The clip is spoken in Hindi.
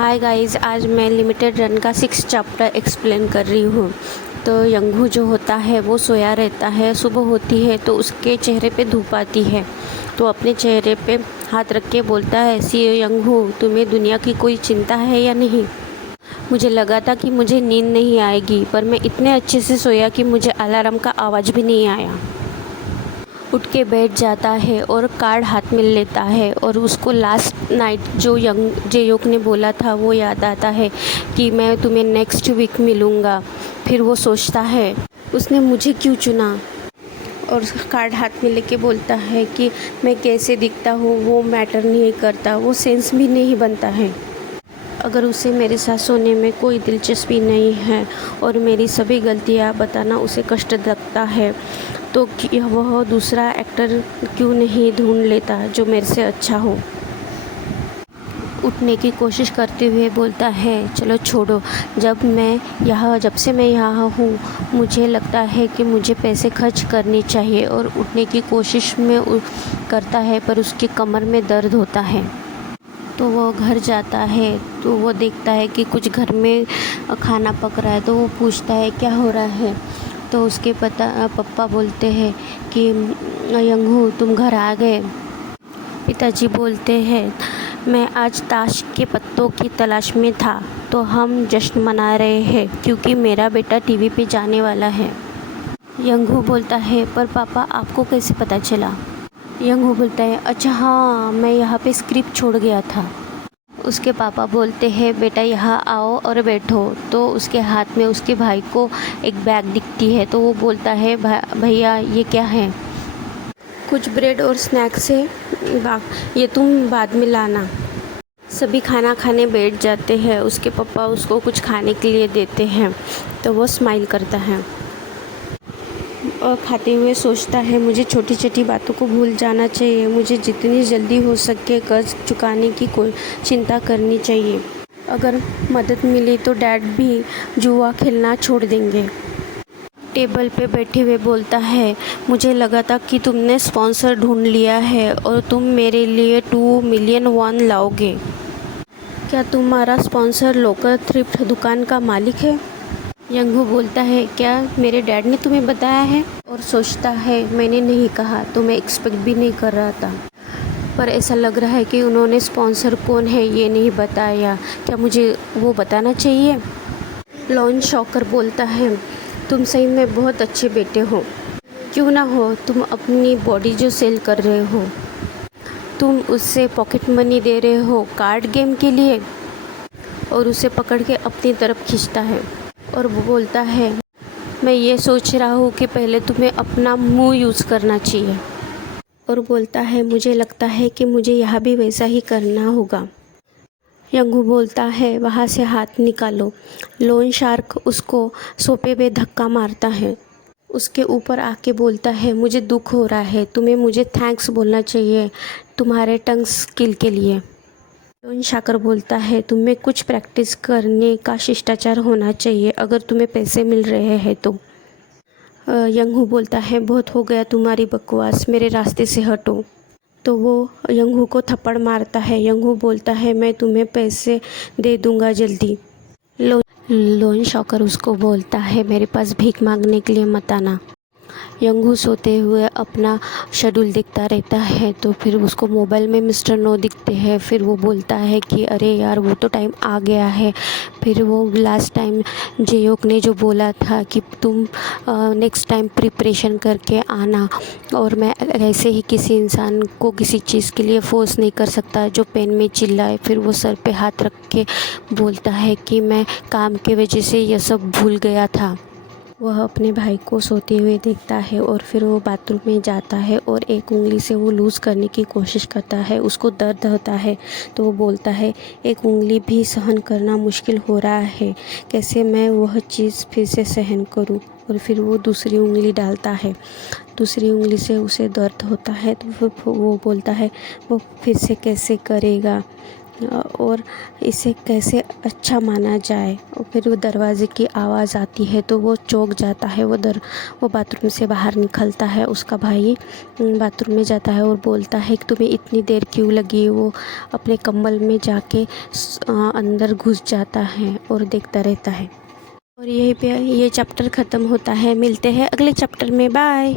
हाय गाइस, आज मैं लिमिटेड रन का 6 चैप्टर एक्सप्लेन कर रही हूँ। तो यंगू जो होता है वो सोया रहता है। सुबह होती है तो उसके चेहरे पे धूप आती है, तो अपने चेहरे पे हाथ रख के बोलता है, सी यंगू, तुम्हें दुनिया की कोई चिंता है या नहीं। मुझे लगा था कि मुझे नींद नहीं आएगी, पर मैं इतने अच्छे से सोया कि मुझे अलार्म का आवाज़ भी नहीं आया। उठ के बैठ जाता है और कार्ड हाथ में लेता है और उसको लास्ट नाइट जो जेयोक ने बोला था वो याद आता है कि मैं तुम्हें नेक्स्ट वीक मिलूँगा। फिर वो सोचता है उसने मुझे क्यों चुना, और कार्ड हाथ में लेके बोलता है कि मैं कैसे दिखता हूँ वो मैटर नहीं करता, वो सेंस भी नहीं बनता है। अगर उसे मेरे साथ सोने में कोई दिलचस्पी नहीं है और मेरी सभी गलतियाँ बताना उसे कष्ट लगता है, तो वह दूसरा एक्टर क्यों नहीं ढूंढ लेता जो मेरे से अच्छा हो। उठने की कोशिश करते हुए बोलता है, चलो छोड़ो, जब से मैं यहाँ हूँ मुझे लगता है कि मुझे पैसे खर्च करने चाहिए। और उठने की कोशिश में करता है, पर उसकी कमर में दर्द होता है। तो वो घर जाता है तो वो देखता है कि कुछ घर में खाना पक रहा है, तो वो पूछता है क्या हो रहा है। तो उसके पप्पा बोलते हैं कि यंगू, तुम घर आ गए। पिताजी बोलते हैं, मैं आज ताश के पत्तों की तलाश में था, तो हम जश्न मना रहे हैं क्योंकि मेरा बेटा टीवी पे जाने वाला है। यंगू बोलता है, पर पापा आपको कैसे पता चला। यंगू बोलता है, अच्छा हाँ, मैं यहाँ पे स्क्रिप्ट छोड़ गया था। उसके पापा बोलते हैं, बेटा यहाँ आओ और बैठो। तो उसके हाथ में उसके भाई को एक बैग दिखती है, तो वो बोलता है, भैया ये क्या है। कुछ ब्रेड और स्नैक्स है, ये तुम बाद में लाना। सभी खाना खाने बैठ जाते हैं। उसके पापा उसको कुछ खाने के लिए देते हैं, तो वो स्माइल करता है और खाते हुए सोचता है, मुझे छोटी छोटी बातों को भूल जाना चाहिए। मुझे जितनी जल्दी हो सके कर्ज चुकाने की कोई चिंता करनी चाहिए। अगर मदद मिली तो डैड भी जुआ खेलना छोड़ देंगे। टेबल पे बैठे हुए बोलता है, मुझे लगा था कि तुमने स्पॉन्सर ढूंढ लिया है और तुम मेरे लिए 2 मिलियन वॉन लाओगे। क्या तुम्हारा स्पॉन्सर लोकल थ्रिफ्ट दुकान का मालिक है। यंगू बोलता है, क्या मेरे डैड ने तुम्हें बताया है। और सोचता है, मैंने नहीं कहा तो मैं एक्सपेक्ट भी नहीं कर रहा था, पर ऐसा लग रहा है कि उन्होंने स्पॉन्सर कौन है ये नहीं बताया। क्या मुझे वो बताना चाहिए। लॉन शॉकर बोलता है, तुम सही में बहुत अच्छे बेटे हो। क्यों ना हो, तुम अपनी बॉडी जो सेल कर रहे हो, तुम उससे पॉकेट मनी दे रहे हो कार्ड गेम के लिए। और उसे पकड़ के अपनी तरफ खींचता है और वो बोलता है, मैं ये सोच रहा हूँ कि पहले तुम्हें अपना मुंह यूज़ करना चाहिए। और बोलता है, मुझे लगता है कि मुझे यहाँ भी वैसा ही करना होगा। यंगू बोलता है, वहाँ से हाथ निकालो। लोन शार्क उसको सोफे पे धक्का मारता है। उसके ऊपर आके बोलता है, मुझे दुख हो रहा है, तुम्हें मुझे थैंक्स बोलना चाहिए तुम्हारे टंग स्किल के लिए। लोन शाकर बोलता है, तुम्हें कुछ प्रैक्टिस करने का शिष्टाचार होना चाहिए अगर तुम्हें पैसे मिल रहे हैं तो। यंगू बोलता है, बहुत हो गया तुम्हारी बकवास, मेरे रास्ते से हटो। तो वो यंगू को थप्पड़ मारता है। यंगू बोलता है, मैं तुम्हें पैसे दे दूंगा जल्दी। लोन शॉकर उसको बोलता है, मेरे पास भीख मांगने के लिए मत आना। यंगू सोते हुए अपना शेड्यूल देखता रहता है, तो फिर उसको मोबाइल में मिस्टर नो दिखते हैं। फिर वो बोलता है कि अरे यार, वो तो टाइम आ गया है। फिर वो लास्ट टाइम जेयोक ने जो बोला था कि तुम नेक्स्ट टाइम प्रिपरेशन करके आना, और मैं ऐसे ही किसी इंसान को किसी चीज़ के लिए फोर्स नहीं कर सकता जो पेन में चिल्लाए। फिर वो सर पे हाथ रख के बोलता है कि मैं काम की वजह से यह सब भूल गया था। वह अपने भाई को सोते हुए देखता है और फिर वो बाथरूम में जाता है और एक उंगली से वो लूज़ करने की कोशिश करता है। उसको दर्द होता है, तो वो बोलता है, एक उंगली भी सहन करना मुश्किल हो रहा है, कैसे मैं वह चीज़ फिर से सहन करूं। और फिर वो दूसरी उंगली डालता है। दूसरी उंगली से उसे दर्द होता है, तो वो बोलता है, वो फिर से कैसे करेगा। और इसे कैसे अच्छा माना जाए। और फिर वो दरवाज़े की आवाज़ आती है तो वो चौंक जाता है। वो बाथरूम से बाहर निकलता है। उसका भाई बाथरूम में जाता है और बोलता है कि तुम्हें इतनी देर क्यों लगी। वो अपने कंबल में जाके अंदर घुस जाता है और देखता रहता है। और यहीं पे ये चैप्टर ख़त्म होता है। मिलते हैं अगले चैप्टर में। बाय।